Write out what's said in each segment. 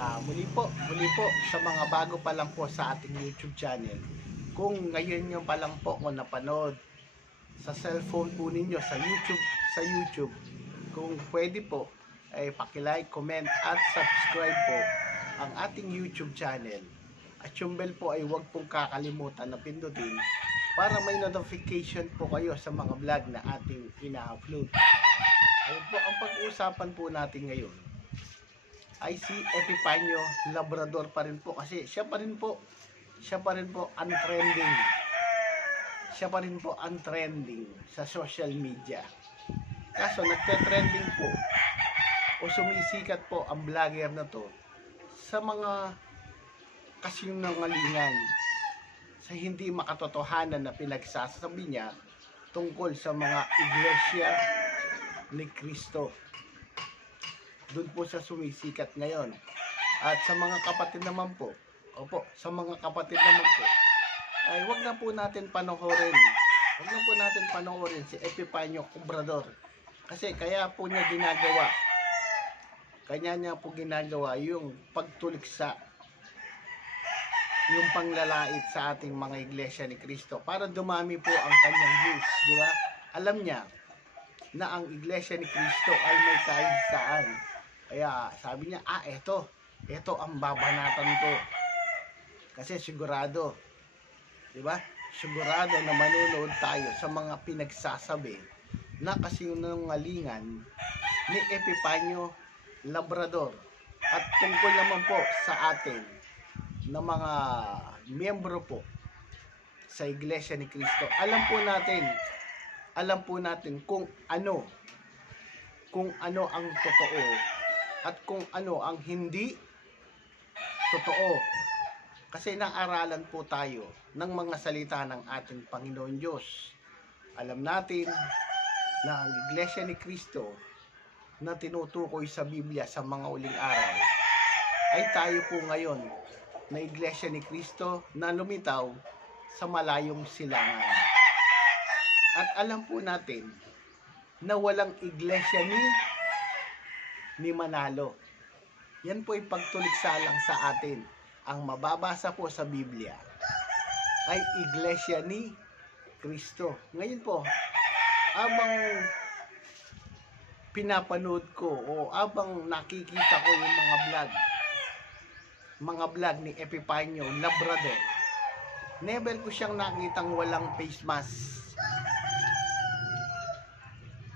Muli po sa mga bago pa lang po sa ating YouTube channel. Kung ngayon nyo pa lang po kung napanood sa cellphone po ninyo sa YouTube, kung pwede po ay paki-like, comment at subscribe po ang ating YouTube channel. At yung bell po ay huwag pong kakalimutan na pindutin para may notification po kayo sa mga vlog na ating ina-upload. Ayun po ang pag-uusapan po natin ngayon ay si Epifanio Labrador pa rin po, kasi siya pa rin po ang trending. Siya pa rin po ang trending sa social media. Kaso nagte-trending po o sumisikat po ang vlogger na to sa mga kasinungalingan, sa hindi makatotohanan na pinagsasabi niya tungkol sa mga iglesia ni Cristo. Doon po siya sumisikat ngayon. At sa mga kapatid naman po, sa mga kapatid naman po, ay wag na po natin panoorin. Wag na po natin panoorin si Epifanio Labrador. Kasi kaya niya ginagawa yung pagtuliksa, yung panglalait sa ating mga iglesia ni Cristo para dumami po ang kanyang views, di ba? Alam niya na ang iglesia ni Cristo ay may kaayusan. Kaya sabi niya, ito ang babanatan ko. Kasi sigurado, di ba? Sigurado na manunood tayo sa mga pinagsasabi na kasinungalingan ni Epifanio Labrador. At tungkol naman po sa atin na mga miyembro po sa iglesia ni Cristo, alam po natin kung ano ang totoo at kung ano ang hindi totoo. Kasi naaralan po tayo ng mga salita ng ating Panginoon Diyos. Alam natin na ang iglesia ni Cristo na tinutukoy sa Biblia sa mga uling araw ay tayo po ngayon na iglesia ni Cristo na lumitaw sa malayong silangan. At alam po natin na walang iglesia ni Manalo. Yan po ay pagtuliksa lang sa atin. Ang mababasa po sa Biblia ay iglesia ni Cristo. Ngayon po, abang pinapanood ko o abang nakikita ko yung mga vlog ni Epifanio Labrador, never ko siyang nakitang walang face mask.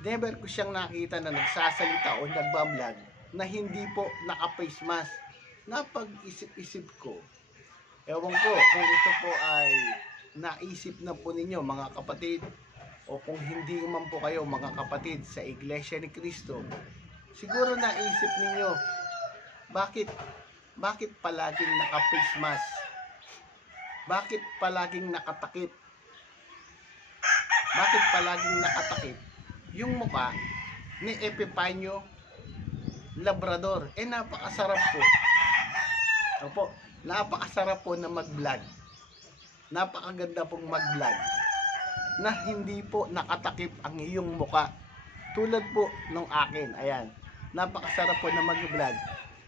Never ko siyang nakita na nagsasalita o nagbablog na hindi po naka-face mask. Napag-isip-isip ko, ewan ko kung ito po ay naisip na po ninyo mga kapatid, o kung hindi man po kayo mga kapatid sa iglesia ni Cristo, siguro naisip ninyo, bakit palaging naka-face mask? Bakit palaging nakatakip? Bakit palaging nakatakip yung mukha ni Epifanio Labrador? Napakasarap po. Napakasarap po na mag-vlog. Napakaganda pong mag-vlog na hindi po nakatakip ang iyong mukha. Tulad po nung akin, ayan. Napakasarap po na mag-vlog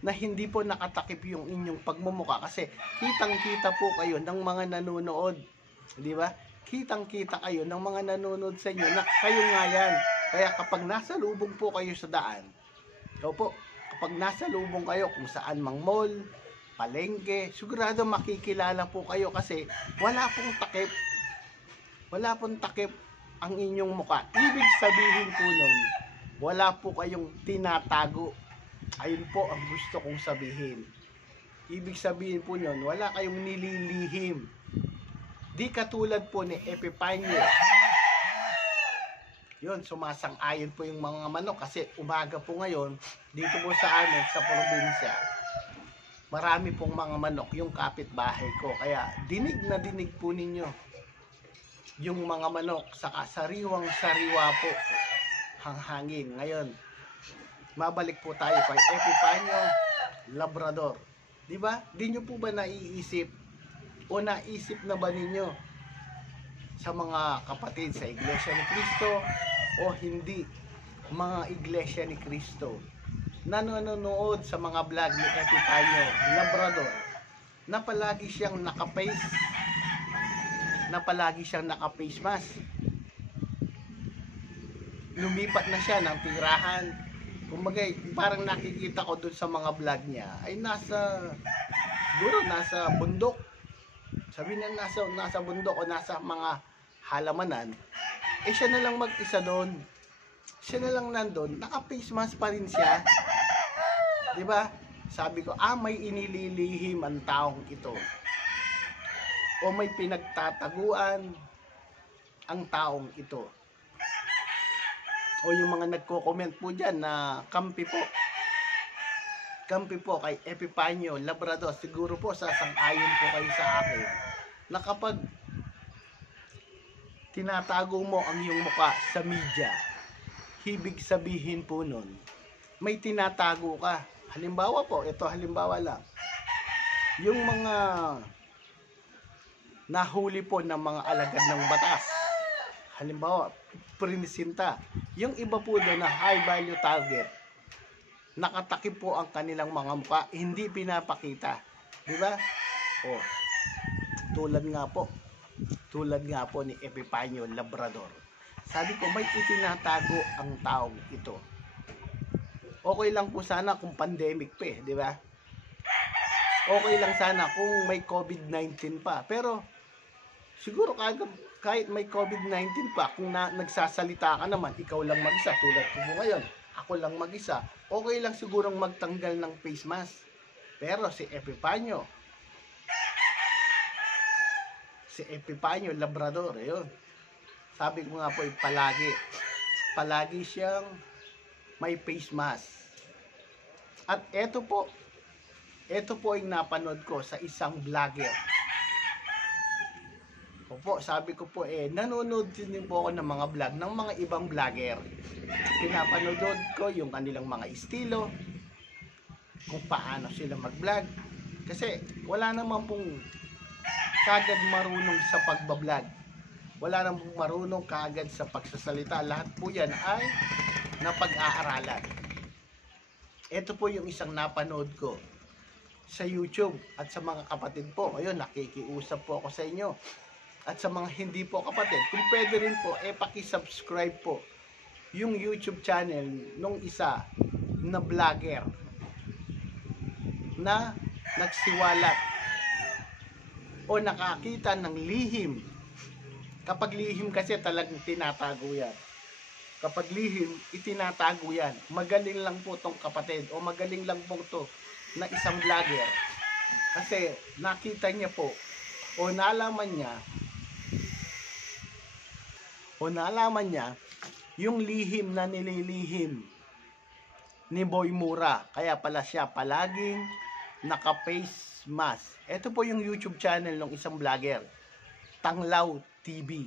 na hindi po nakatakip yung inyong pagmumukha, kasi kitang-kita po kayo ng mga nanonood. Di ba? Kitang-kita kayo ng mga nanonood sa inyo na kayo nga yan. Kaya kapag nasa lubong po kayo sa daan, kapag nasa lubong kayo kung saan mang mall, palengke, sigurado makikilala po kayo kasi wala pong takip ang inyong mukha. Ibig sabihin po nun, wala po kayong tinatago. Ayun po ang gusto kong sabihin. Ibig sabihin po nun, wala kayong nililihim. Di katulad po ni Epifanio. Yun, sumasang-ayon po yung mga manok kasi umaga po ngayon, dito po sa amin, sa probinsya, marami pong mga manok yung kapitbahay ko. Kaya dinig na dinig po ninyo yung mga manok, saka sariwang-sariwa po ang hangin. Ngayon, mabalik po tayo kay Epifanio Labrador. Di ba? Di nyo po ba naiisip o naisip na ba ninyo sa mga kapatid sa iglesia ni Cristo o hindi mga iglesia ni Cristo, na nanonood sa mga vlog ni Epifanio Labrador na palagi siyang naka-face mask. Lumipat na siya ng tirahan. Kumbaga, parang nakikita ko dun sa mga vlog niya ay siguro nasa bundok. Sabi niya nasa bundok o nasa mga halamanan. Siya na lang mag-isa doon. Siya na lang nandun, naka-face mask pa rin siya. 'Di ba? Sabi ko, may inililihim ang taong ito. O may pinagtataguan ang taong ito. O yung mga nagko-comment po dyan na kampi po kay Epifanio Labrador, siguro po sasang-ayon po kayo sa akin na kapag tinatago mo ang iyong mukha sa media, ibig sabihin po nun, may tinatago ka. Halimbawa po, halimbawa lang, yung mga nahuli po ng mga alagad ng batas, halimbawa, prinisinta, yung iba po doon na high value target, nakatakip po ang kanilang mga mukha, hindi pinapakita. Di ba? Tulad nga po ni Epifanio Labrador. Sabi ko, may itinatago ang taong ito. Okay lang po sana kung pandemic pa di ba? Okay lang sana kung may COVID-19 pa. Pero, siguro kahit may COVID-19 pa, kung nagsasalita ka naman, ikaw lang mag-isa, tulad ko ngayon, ako lang mag-isa, okay lang sigurong magtanggal ng face mask. Pero si Epifanio Labrador, yun. Sabi ko nga po, palagi siyang may face mask. At ito po yung napanood ko sa isang vlogger. Sabi ko po, nanonood din po ako ng mga vlog ng mga ibang vlogger. Pinapanood ko yung kanilang mga estilo, kung paano sila mag-vlog. Kasi wala naman pong kagad marunong sa pagbablog. Wala namang marunong kagad sa pagsasalita. Lahat po yan ay napag-aaralan. Ito po yung isang napanood ko sa YouTube at sa mga kapatid po. Ayun, nakikiusap po ako sa inyo. At sa mga hindi po kapatid, kung pwede rin po, paki-subscribe po yung YouTube channel nung isa na vlogger na nagsiwalat o nakakita ng lihim. Kapag lihim kasi talagang tinatago yan. Kapag lihim, itinatago yan. Magaling lang po tong kapatid o magaling lang po to na isang vlogger. Kasi nakita niya po o nalaman niya yung lihim na nililihim ni Boy Mura. Kaya pala siya palaging naka-face mask. Ito po yung YouTube channel ng isang vlogger, Tanglaw TV.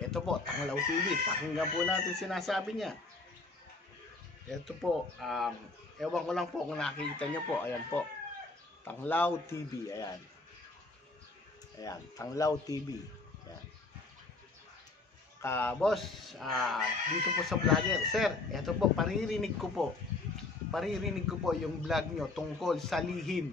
Ito po, Tanglaw TV. Pakinggan po natin sinasabi niya. Ito po, ewan ko lang po kung nakikita niyo po. Ayan po, Tanglaw TV. Ayan, Tanglaw TV. Ayan. Boss, dito po sa vlogger. Sir, ito po, paririnig ko po yung vlog nyo tungkol sa lihim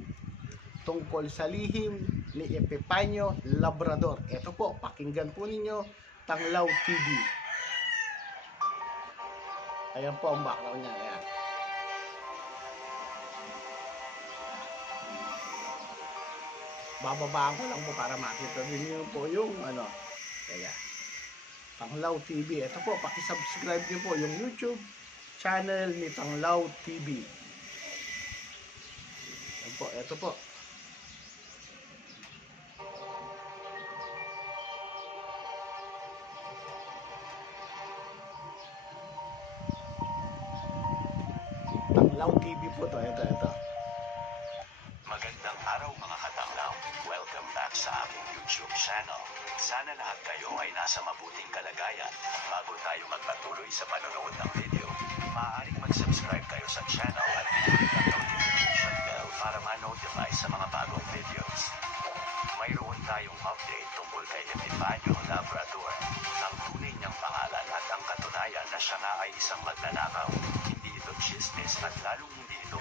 ni Epifanio Labrador. Ito po, pakinggan po ninyo, Tanglaw TV. Ayan po ang background niya. Ayan. Bababaan ko lang po para makita niyo po yung kaya Tanglaw TV. Ito po, paki-subscribe niyo po yung YouTube channel ni Tanglaw TV. Ayan po, ito po. Tanglaw TV po to. Ito. Magandang araw mga katanglaw. Welcome back sa aking YouTube channel. Sana lahat kayo ay nasa mabuting kalagayan. Bago tayo magpatuloy sa panonood ng video, maaaring mag-subscribe kayo sa channel at i-click ang notification bell para ma-notify sa mga bagong videos. Mayroon tayong update tungkol kay Epifanio Labrador. Ang tunay niyang pangalan at ang katunayan na siya nga ay isang magnanakaw. Hindi ito chismis at lalong hindi ito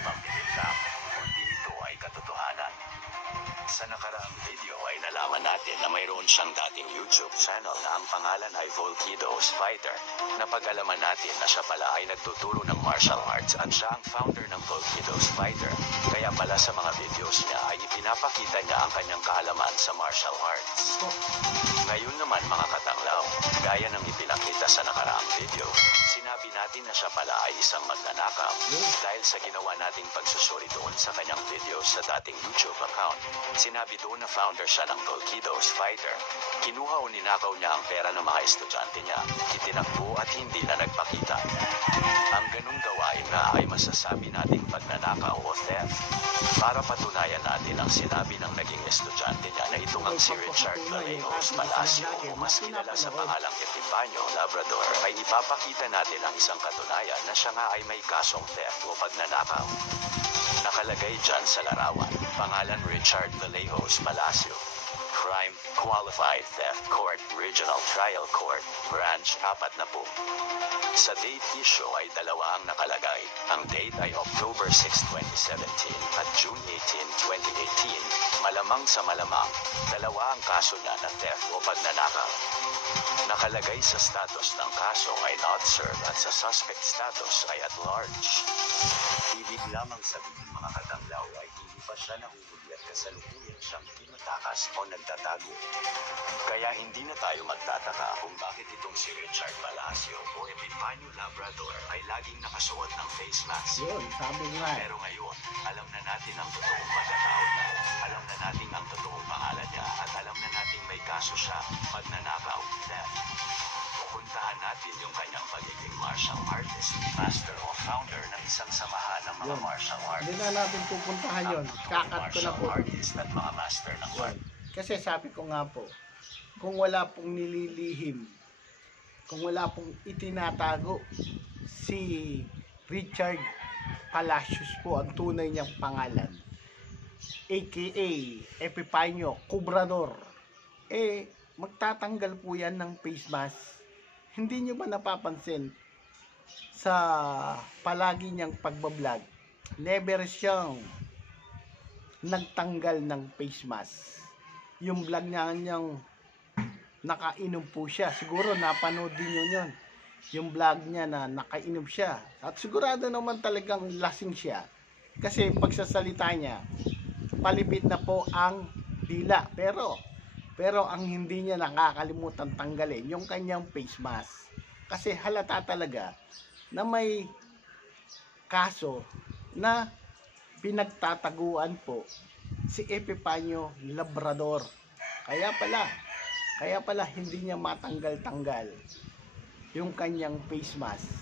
Mayroon siyang dating YouTube channel na ang pangalan ay Volkidos Fighter. Napag-alaman natin na siya pala ay nagtuturo ng martial arts at siya ang founder ng Volkidos Fighter. Kaya pala sa mga videos niya ay ipinapakita niya ang kanyang kaalaman sa martial arts. Ngayon naman mga katanglaw, gaya ng ipinakita sa nakaraang video, sinabi natin na siya pala ay isang magnanakaw. Dahil sa ginawa nating pagsusuri doon sa kanyang video sa dating YouTube account, sinabi doon na founder siya ng Volkidos Fighter. Kinuha o ninakaw niya ang pera ng mga estudyante niya, itinakbo at hindi na nagpakita. Ang ganung gawain nga ay masasabi nating pagnanakaw o theft. Para patunayan natin ang sinabi ng naging estudyante niya na ito ang si Richard Vallejo's Palacio o mas kilala sa pangalang Epifanio Labrador, ay ipapakita natin ang isang katunayan na siya nga ay may kasong theft o pagnanakaw. Nakalagay dyan sa larawan, pangalan Richard Vallejo's Palacio. Crime, Qualified Theft Court, Regional Trial Court, Branch 40. Sa date issue ay dalawa ang nakalagay. Ang date ay October 6, 2017 at June 18, 2018. Malamang sa malamang, dalawa ang kaso niya na theft o pagnanakaw. Nakalagay sa status ng kaso ay not served at sa suspect status ay at large. Ibig lamang sabihin mga katanglaw ay hindi pa siya nahuhuli at kasalukuyan siyang tinatakas o nagtatago. Kaya hindi na tayo magtataka kung bakit itong si Richard Palacio o Epifanio Labrador ay laging nakasuot ng face mask. Yun, sabi nga. Pero ngayon, alam na natin ang totoong pagkatao niya, alam na natin ang totoong pangalan niya, at alam na natin may kaso siya, pagnanakaw, theft. Pupuntahan natin yung kanyang pagiging martial artist, master o founder ng isang samahan ng mga Yun. martial arts. Hindi na natin pupuntahan yun. Kakat ko na po. Martial artist at mga master ng art. Kasi sabi ko nga po, kung wala pong nililihim, kung wala pong itinatago, si Richard Palacios po ang tunay niyang pangalan, aka Epifanio Cobrador, magtatanggal po yan ng face mask. Hindi nyo ba napapansin sa palagi niyang pagbablog, never siyang nagtanggal ng face mask. Yung vlog niyang nakainom po siya, siguro napanood din nyo yun, yung vlog niya na nakainom siya, at sigurado naman talagang lasing siya kasi pagsasalita niya palipit na po ang dila, pero ang hindi niya nakakalimutan tanggalin yung kanyang face mask kasi halata talaga na may kaso na pinagtataguan po si Epifanio Labrador. Kaya pala hindi niya matanggal-tanggal yung kanyang face mask.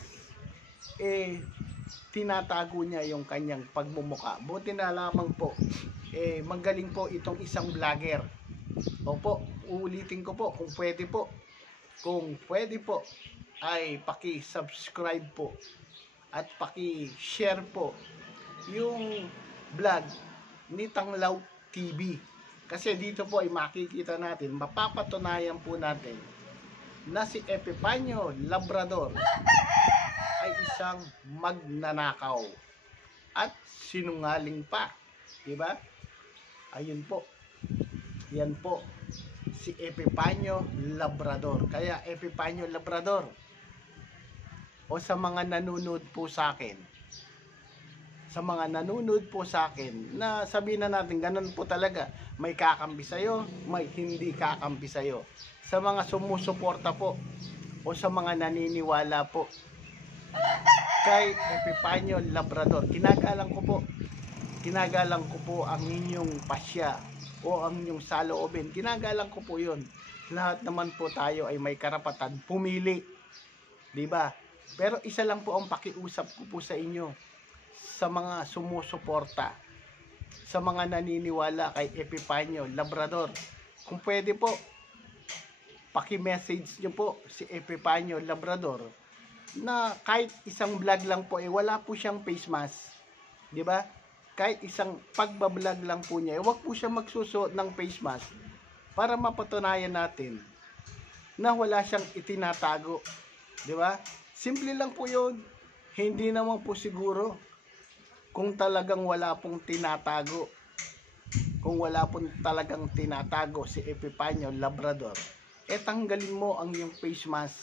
Tinatago niya yung kanyang pagmumuka. Buti na lamang po, magaling po itong isang vlogger. Opo, uulitin ko po, kung pwede po, ay paki-subscribe po at paki-share po yung vlog ni Tanglaw TV. Kasi dito po ay makikita natin, mapapatunayan po natin na si Epifanio Labrador ay isang magnanakaw at sinungaling pa, di ba? Ayun po. Yan po si Epifanio Labrador. Kaya Epifanio Labrador, o sa mga nanonood po sa akin, na sabihin na natin, ganun po talaga, may kakampi sa'yo, may hindi kakampi sa'yo. Sa mga sumusuporta po, o sa mga naniniwala po kay Epifanio Labrador, kinagalang ko po ang inyong pasya o ang inyong saloobin. Kinagalang ko po yun. Lahat naman po tayo ay may karapatan pumili, di ba? Pero isa lang po ang pakiusap ko po sa inyo, sa mga sumusuporta, sa mga naniniwala kay Epifanio Labrador, kung pwede po, paki-message nyo po si Epifanio Labrador na kahit isang vlog lang po, wala po siyang face mask, di ba? Kahit isang pagbablog lang po niya, huwag po siya magsusuot ng face mask para mapatunayan natin na wala siyang itinatago, di ba? Simple lang po yun. Hindi naman po siguro kung talagang wala pong tinatago kung wala pong talagang tinatago si Epifanio Labrador, tanggalin mo ang iyong face mask.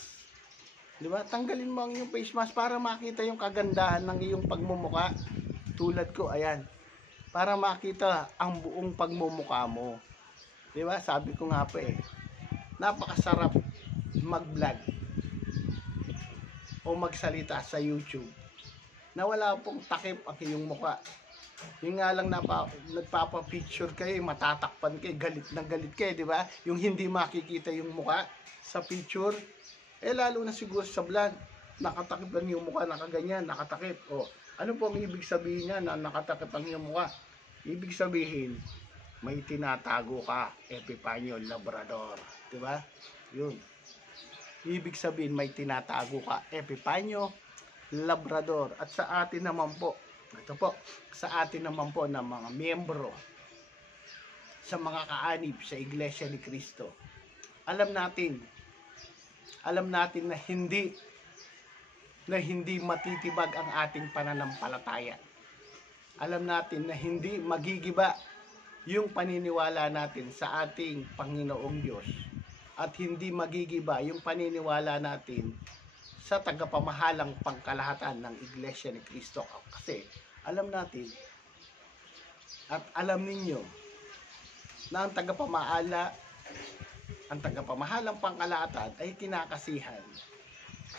Di ba? Tanggalin mo ang iyong face mask para makita yung kagandahan ng iyong pagmumuka. Tulad ko, ayan. Para makita ang buong pagmumuka mo. Di ba? Sabi ko nga po napakasarap mag-vlog o magsalita sa YouTube na wala pong takip ang iyong muka. Yung nga lang nagpapa-picture kayo, matatakpan kayo, galit na galit kayo, di ba? Yung hindi makikita yung muka sa picture, lalo na siguro sa vlog, nakatakip lang yung muka, nakaganyan, nakatakip. O, ano po ang ibig sabihin niya na nakatakip ang iyong muka? Ibig sabihin, may tinatago ka, Epifanio Labrador, di ba? Yun. Ibig sabihin, may tinatago ka, Epifanio Labrador. At sa atin naman po, ito po, sa atin naman po na mga miyembro, sa mga kaanib sa Iglesia ni Cristo, alam natin na hindi matitibag ang ating pananampalataya. Alam natin na hindi magigiba yung paniniwala natin sa ating Panginoong Diyos, at hindi magigiba yung paniniwala natin sa tagapamahalang pangkalahatan ng Iglesia ni Cristo. Kasi alam natin at alam ninyo na ang tagapamahalang pangkalahatan ay kinakasihan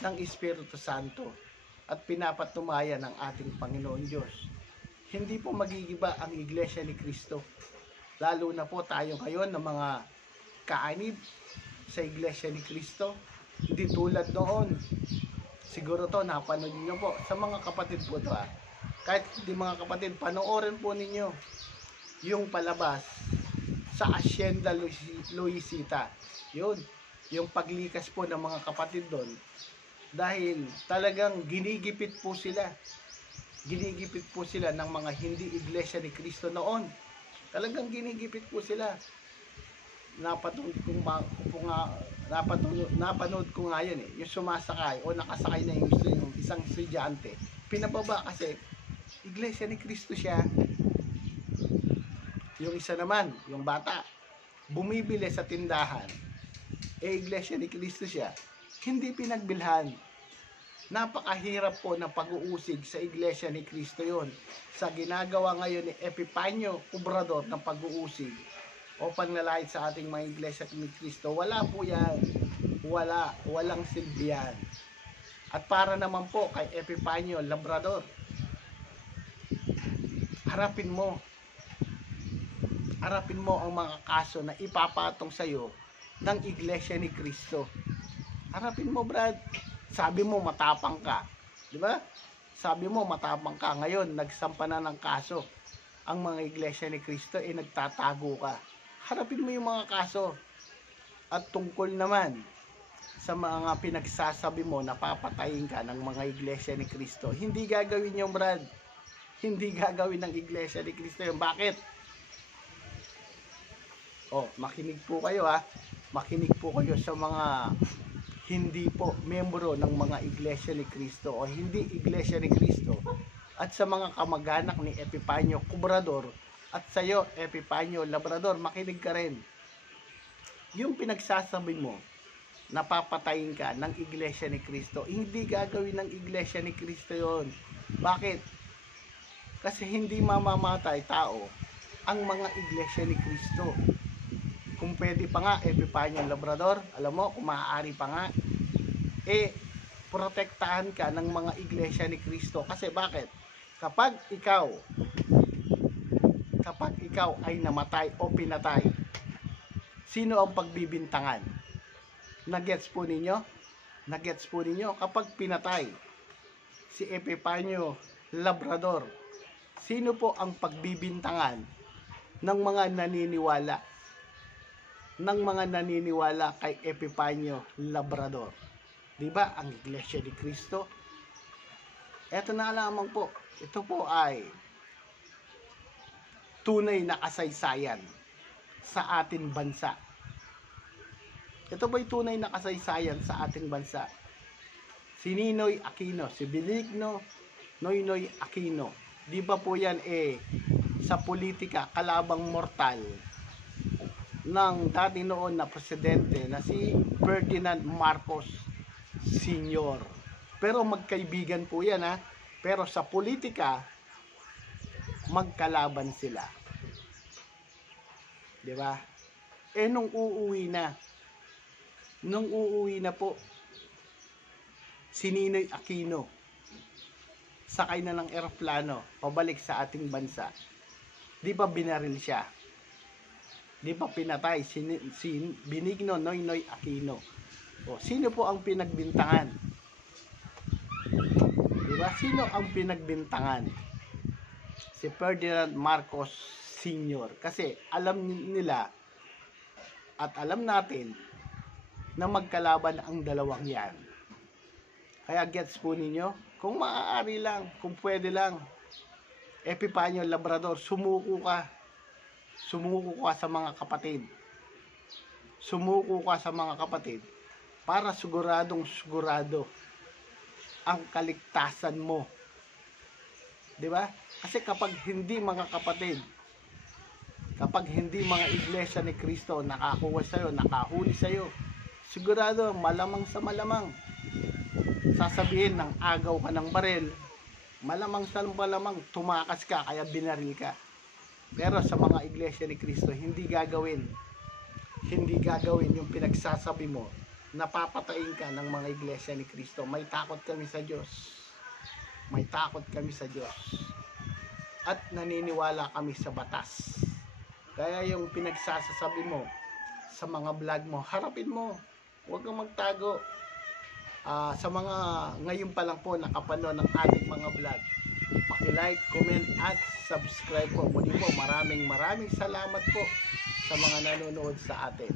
ng Espiritu Santo at pinapatunayan ng ating Panginoon Diyos. Hindi po magigiba ang Iglesia ni Cristo. Lalo na po tayo ngayon ng mga kaanib sa Iglesia ni Cristo. Hindi tulad noon. Siguro to napanood niyo po sa mga kapatid po to. Kahit hindi mga kapatid, panoorin po ninyo yung palabas sa Hacienda Luisita. Yun, yung paglikas po ng mga kapatid doon. Dahil talagang ginigipit po sila. Ginigipit po sila ng mga hindi Iglesia ni Cristo noon. Talagang ginigipit po sila. Napanood ko nga yun yung sumasakay o nakasakay na yung isang estudyante, pinababa kasi Iglesia ni Cristo siya. Yung isa naman, yung bata, bumibili sa tindahan, Iglesia ni Cristo siya, hindi pinagbilhan. Napakahirap po ng pag-uusig sa Iglesia ni Cristo yon, sa ginagawa ngayon ni Epifanio Labrador ng pag-uusig o panlalait sa ating mga Iglesia ni Cristo. Wala po yan. Walang silbihan. At para naman po kay Epifanio Labrador, harapin mo ang mga kaso na ipapatong sa iyo ng Iglesia ni Cristo. Harapin mo, Brad. Sabi mo matapang ka, di ba? Sabi mo matapang ka. Ngayon nagsampa na ng kaso ang mga Iglesia ni Cristo, nagtatago ka. Harapin mo yung mga kaso. At tungkol naman sa mga pinagsasabi mo na papatayin ka ng mga Iglesia ni Cristo, hindi gagawin yung Brad. Hindi gagawin ng Iglesia ni Cristo yun. Bakit? Makinig po kayo Makinig po kayo sa mga hindi po membro ng mga Iglesia ni Cristo o hindi Iglesia ni Cristo, at sa mga kamag-anak ni Epifanio Labrador at sa iyo, Epifanio Labrador, makinig ka rin. Yung pinagsasabi mo, napapatayin ka ng Iglesia ni Cristo, hindi gagawin ng Iglesia ni Cristo yon. Bakit? Kasi hindi mamamatay tao ang mga Iglesia ni Cristo. Kung pwede pa nga, Epifanio Labrador, alam mo, kung maaari pa nga, protektahan ka ng mga Iglesia ni Cristo. Kasi bakit? Kapag ikaw ay namatay o pinatay, sino ang pagbibintangan? Nagets po ninyo? Kapag pinatay si Epifanio Labrador, sino po ang pagbibintangan ng mga naniniwala kay Epifanio Labrador? Diba? Ang Iglesia ni Cristo. Eto na lamang po. Ito po ay tunay na kasaysayan sa ating bansa. Ito po'y tunay na kasaysayan sa ating bansa. Si Ninoy Aquino, si Benigno Noynoy Aquino. Di ba po yan sa politika kalabang mortal ng dati noon na presidente na si Ferdinand Marcos Sr. Pero magkaibigan po yan ha. Pero sa politika, magkalaban sila. Di ba? Nung uuwi na po, si Ninoy Aquino, sakay na ng eroplano, pabalik sa ating bansa. Di ba binaril siya? Di ba pinatay si Benigno Noynoy Aquino? O, sino po ang pinagbintangan? Di ba? Sino ang pinagbintangan? Si Ferdinand Marcos Sr. Kasi alam nila at alam natin na magkalaban ang dalawang yan. Kaya gets po ninyo? Kung maaari lang, kung pwede lang, Epifanio Labrador, sumuko ka. Sumuko ka sa mga kapatid. Sumuko ka sa mga kapatid para siguradong sigurado ang kaligtasan mo. 'Di ba? Kasi kapag hindi mga kapatid, kapag hindi mga iglesia ni Kristo nakakuha sa iyo, nakahuli sa iyo, sigurado malamang sa malamang sasabihin ng agaw ka ng baril, malamang sa malamang tumakas ka kaya binaril ka. Pero sa mga iglesia ni Kristo, hindi gagawin yung pinagsasabi mo, napapatayin ka ng mga iglesia ni Kristo. May takot kami sa Diyos. May takot kami sa Diyos. At naniniwala kami sa batas. Kaya yung pinagsasabi mo sa mga vlog mo, harapin mo. Huwag kang magtago. Sa mga ngayon pa lang po nakapanood ng ating mga vlog, paki-like, comment at subscribe po. Muli po, maraming salamat po sa mga nanonood sa atin.